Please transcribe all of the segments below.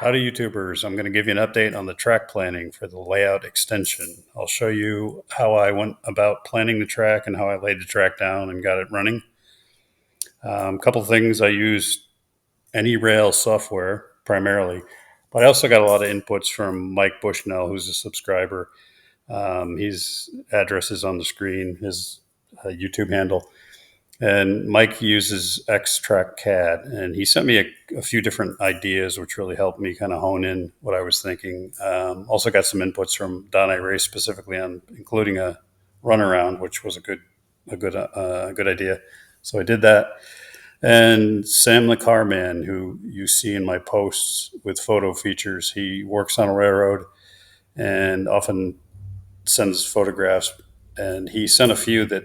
Howdy YouTubers, I'm going to give you an update on the track planning for the layout extension. I'll show you how I went about planning the track and how I laid the track down and got it running. A couple of things, I used AnyRail software primarily, but I also got a lot of inputs from Mike Bushnell, who's a subscriber. His address is on the screen, his YouTube handle. And Mike uses Xtrack CAD, and he sent me a few different ideas, which really helped me kind of hone in what I was thinking. Also got some inputs from Don Ray specifically on including a runaround, which was a good idea. So I did that. And Sam the Carman, who you see in my posts with photo features, he works on a railroad and often sends photographs. And he sent a few that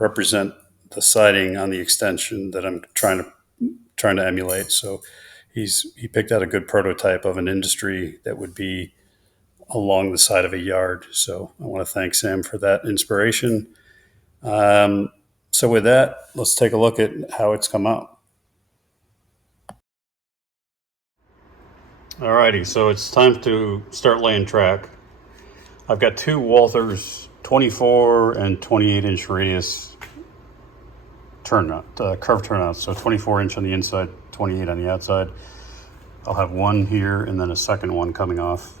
represent the siding on the extension that I'm trying to emulate. So he picked out a good prototype of an industry that would be along the side of a yard. So I want to thank Sam for that inspiration. So with that, let's take a look at how it's come out. Alrighty, so it's time to start laying track. I've got two Walthers 24 and 28 inch radius curved turnouts. So 24 inch on the inside, 28 on the outside. I'll have one here and then a second one coming off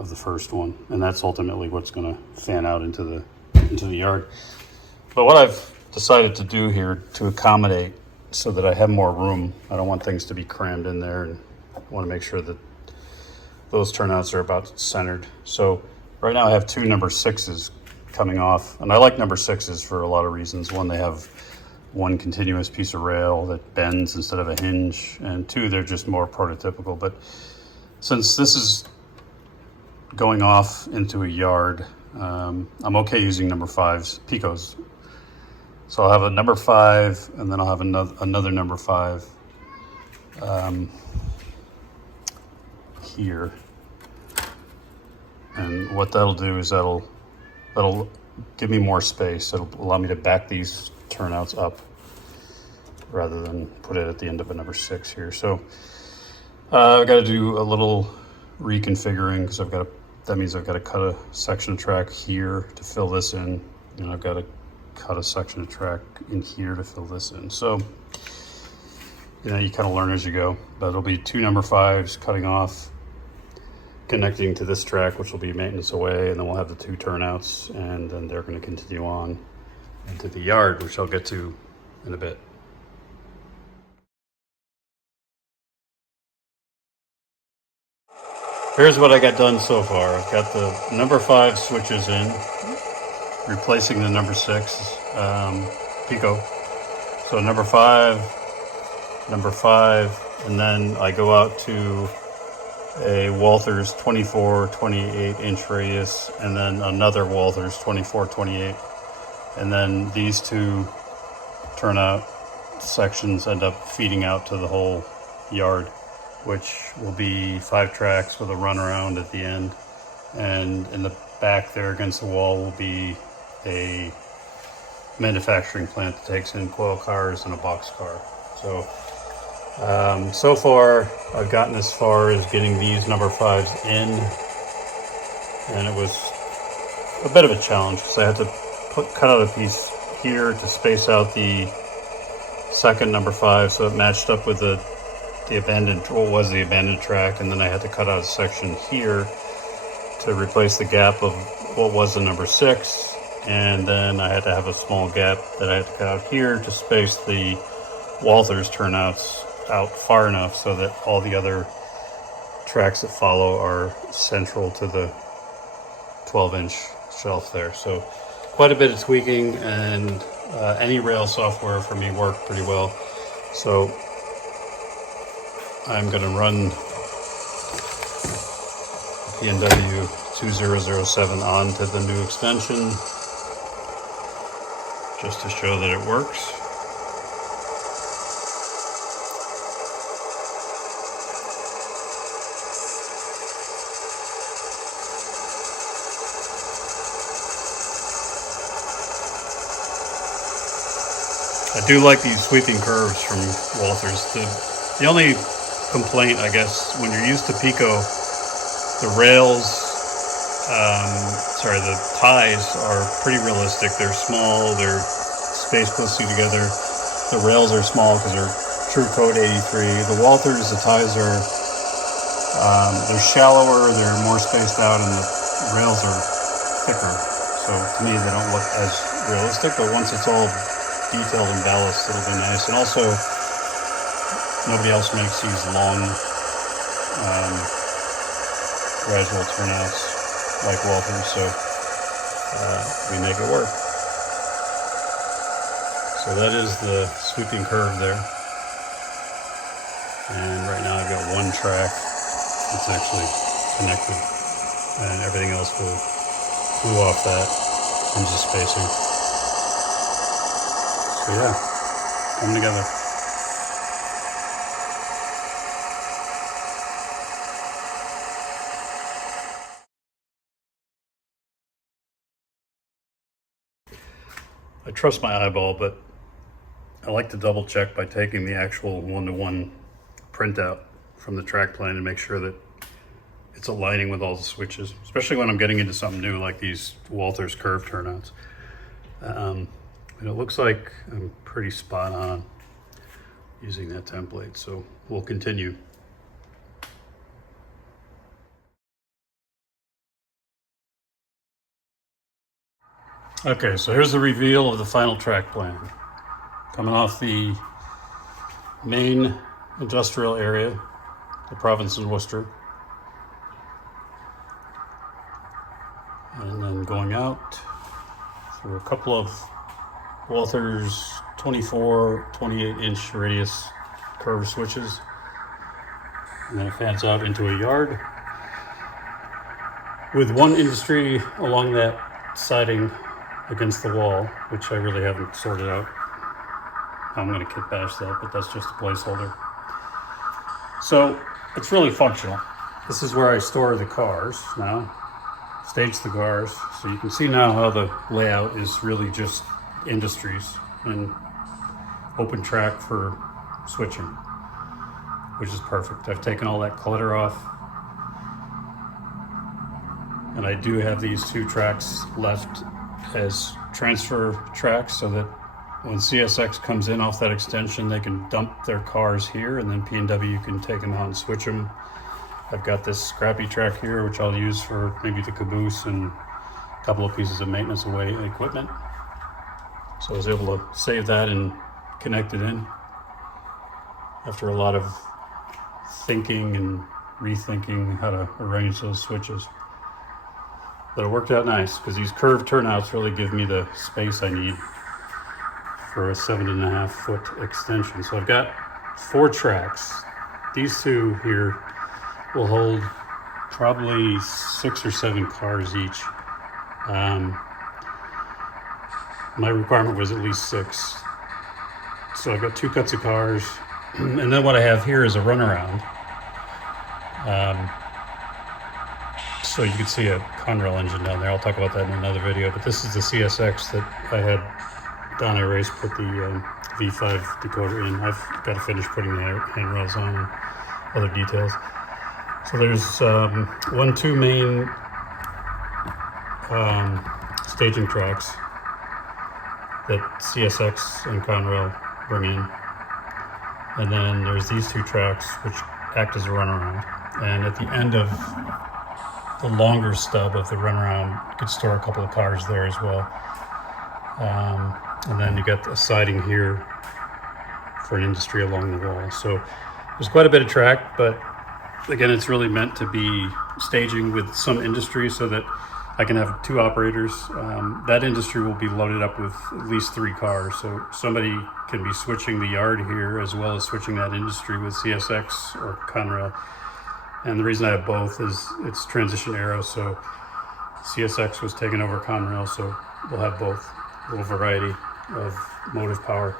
of the first one, and that's ultimately what's going to fan out into the yard. But what I've decided to do here to accommodate so that I have more room, I don't want things to be crammed in there, and I want to make sure that those turnouts are about centered. So right now I have two number sixes coming off, and I like number sixes for a lot of reasons. One, they have one continuous piece of rail that bends instead of a hinge, and two, they're just more prototypical. But since this is going off into a yard, I'm okay using number fives, Picos. So I'll have a number five, and then I'll have another number five here. And what that'll do is that'll give me more space. It'll allow me to back these turnouts up rather than put it at the end of a number six here. So I've got to do a little reconfiguring because that means I've got to cut a section of track here to fill this in, and I've got to cut a section of track in here to fill this in. So you kind of learn as you go, but it'll be two number fives cutting off, connecting to this track, which will be maintenance away, and then we'll have the two turnouts, and then they're going to continue on into the yard, which I'll get to in a bit. Here's what I got done so far. I've got the number five switches in, replacing the number six Pico. So number five, and then I go out to a Walthers 24, 28 inch radius, and then another Walthers 24, 28. And then these two turnout sections end up feeding out to the whole yard, which will be 5 tracks with a runaround at the end. And in the back there against the wall will be a manufacturing plant that takes in coil cars and a box car. So far I've gotten as far as getting these number fives in, and it was a bit of a challenge because I had to cut out a piece here to space out the second number five so it matched up with the abandoned track, and then I had to cut out a section here to replace the gap of what was the number six, and then I had to have a small gap that I had to cut out here to space the Walthers turnouts out far enough so that all the other tracks that follow are central to the 12-inch shelf there. So quite a bit of tweaking, and AnyRail software for me worked pretty well. So I'm going to run PNW 2007 onto the new extension just to show that it works. I do like these sweeping curves from Walthers. The only complaint, I guess, when you're used to Pico, the rails, the ties are pretty realistic. They're small, they're spaced closely together. The rails are small because they're True Code 83. The Walthers, the ties are, they're shallower, they're more spaced out, and the rails are thicker. So to me, they don't look as realistic, but once it's all detailed and ballast, it'll be nice. And also, nobody else makes these long, gradual turnouts like Walthers, so we make it work. So that is the sweeping curve there. And right now I've got one track that's actually connected, and everything else will glue off that and just spacing. So yeah, coming together. I trust my eyeball, but I like to double check by taking the actual one-to-one printout from the track plan and make sure that it's aligning with all the switches, especially when I'm getting into something new like these Walthers curve turnouts. And it looks like I'm pretty spot on using that template, so we'll continue. Okay, so here's the reveal of the final track plan. Coming off the main industrial area, the province in Worcester, and then going out through a couple of Walthers 24, 28-inch radius curve switches, and then it fans out into a yard with one industry along that siding against the wall, which I really haven't sorted out. I'm going to kit bash that, but that's just a placeholder. So it's really functional. This is where I store the cars now, stage the cars. So you can see now how the layout is really just industries and open track for switching, which is perfect. I've taken all that clutter off. And I do have these two tracks left as transfer tracks so that when CSX comes in off that extension, they can dump their cars here, and then P&W can take them out and switch them. I've got this scrappy track here, which I'll use for maybe the caboose and a couple of pieces of maintenance away equipment. So I was able to save that and connect it in after a lot of thinking and rethinking how to arrange those switches. But it worked out nice because these curved turnouts really give me the space I need for a 7.5 foot extension. So I've got 4 tracks. These two here will hold probably 6 or 7 cars each. My requirement was at least 6. So I've got 2 cuts of cars. And then what I have here is a runaround. So you can see a Conrail engine down there. I'll talk about that in another video, but this is the CSX that I had Don Erase put the V5 decoder in. I've got to finish putting the handrails on and other details. So there's 2 main staging tracks that CSX and Conrail bring in. And then there's these 2 tracks which act as a runaround. And at the end of the longer stub of the runaround, you could store a couple of cars there as well. And then you got the siding here for an industry along the wall. So there's quite a bit of track, but again, it's really meant to be staging with some industry so that I can have 2 operators. That industry will be loaded up with at least 3 cars. So somebody can be switching the yard here as well as switching that industry with CSX or Conrail. And the reason I have both is it's transition arrow, so CSX was taking over Conrail, so we'll have both, a little variety of motive power.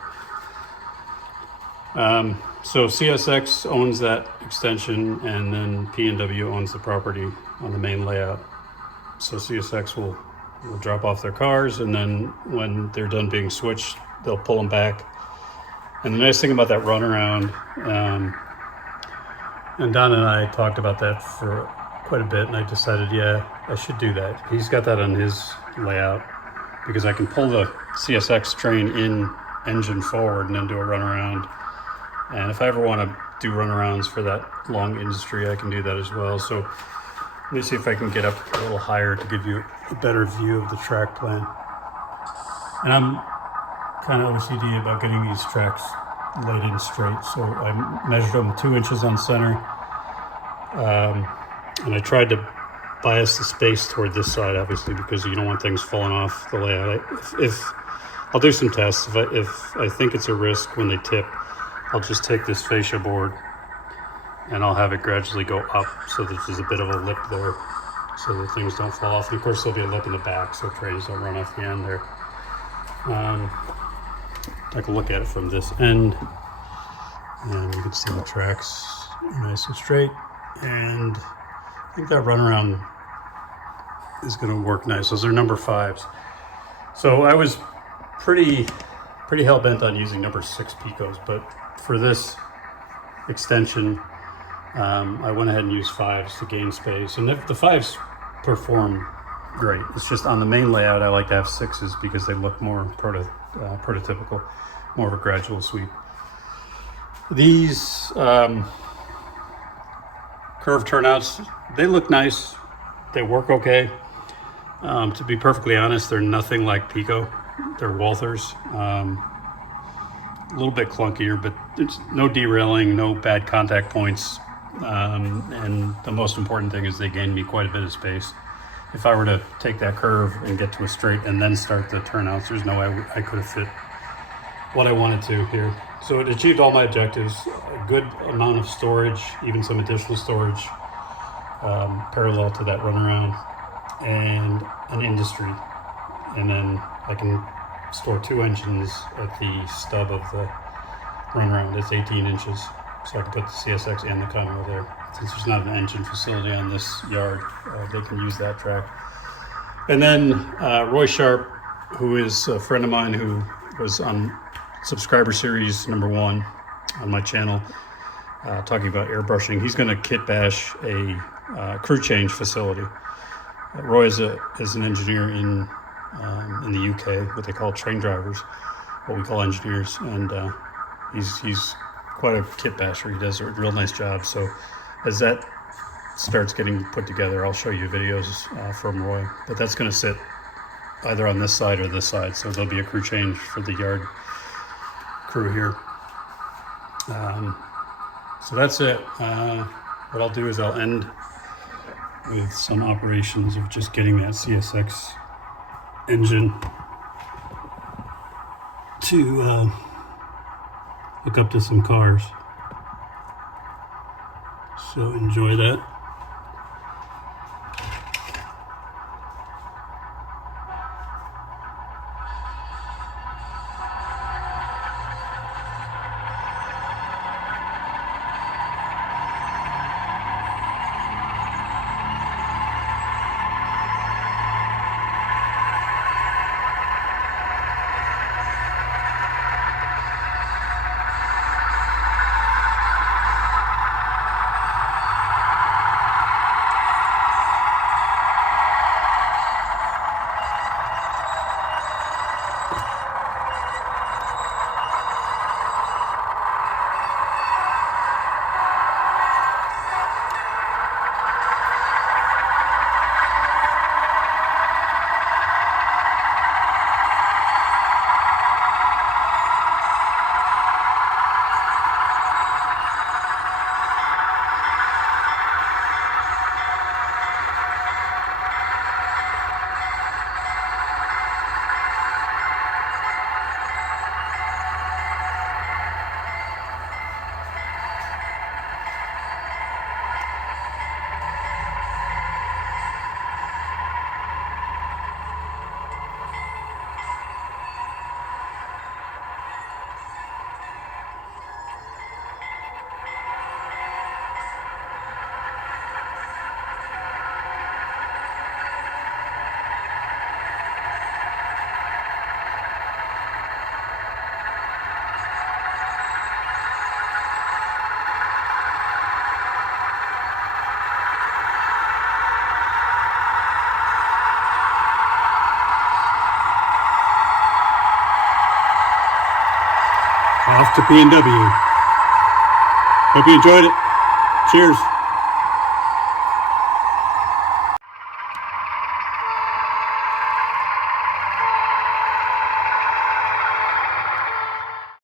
So CSX owns that extension, and then P&W owns the property on the main layout. So CSX will drop off their cars, and then when they're done being switched, they'll pull them back. And the nice thing about that runaround, And Don and I talked about that for quite a bit, and I decided, yeah, I should do that. He's got that on his layout because I can pull the CSX train in engine forward and then do a runaround. And if I ever want to do runarounds for that long industry, I can do that as well. So let me see if I can get up a little higher to give you a better view of the track plan. And I'm kind of OCD about getting these tracks laid in straight. So I measured them 2 inches on center. And I tried to bias the space toward this side, obviously, because you don't want things falling off the layout. If I'll do some tests. If I think it's a risk when they tip, I'll just take this fascia board and I'll have it gradually go up so that there's a bit of a lip there so that things don't fall off. And of course, there'll be a lip in the back so trains don't run off the end there. Take a look at it from this end, and you can see the tracks nice and straight. And I think that runaround is going to work nice. Those are number 5s. So I was pretty hell-bent on using number 6 Picos, but for this extension, I went ahead and used 5s to gain space. And the 5s perform great. It's just on the main layout, I like to have 6s because they look more prototypical, more of a gradual sweep. These curved turnouts, they look nice. They work okay. To be perfectly honest, they're nothing like Pico. They're Walthers. A little bit clunkier, but there's no derailing, no bad contact points. And the most important thing is they gained me quite a bit of space. If I were to take that curve and get to a straight and then start the turnouts, there's no way I could have fit what I wanted to here. So it achieved all my objectives, a good amount of storage, even some additional storage, parallel to that runaround, and an industry. And then I can store 2 engines at the stub of the runaround. It's 18 inches, so I can put the CSX and the Conrail there. Since there's not an engine facility on this yard, they can use that track. And then Roy Sharp, who is a friend of mine who was on subscriber series number 1 on my channel, talking about airbrushing. He's going to kit bash a crew change facility. Roy is an engineer in the UK, what they call train drivers, what we call engineers, and he's quite a kit basher. He does a real nice job. So as that starts getting put together, I'll show you videos from Roy. But that's going to sit either on this side or this side, so there'll be a crew change for the yard crew here. So that's it. What I'll do is I'll end with some operations of just getting that CSX engine to hook up to some cars. So enjoy that. off to P&W. Hope you enjoyed it. Cheers.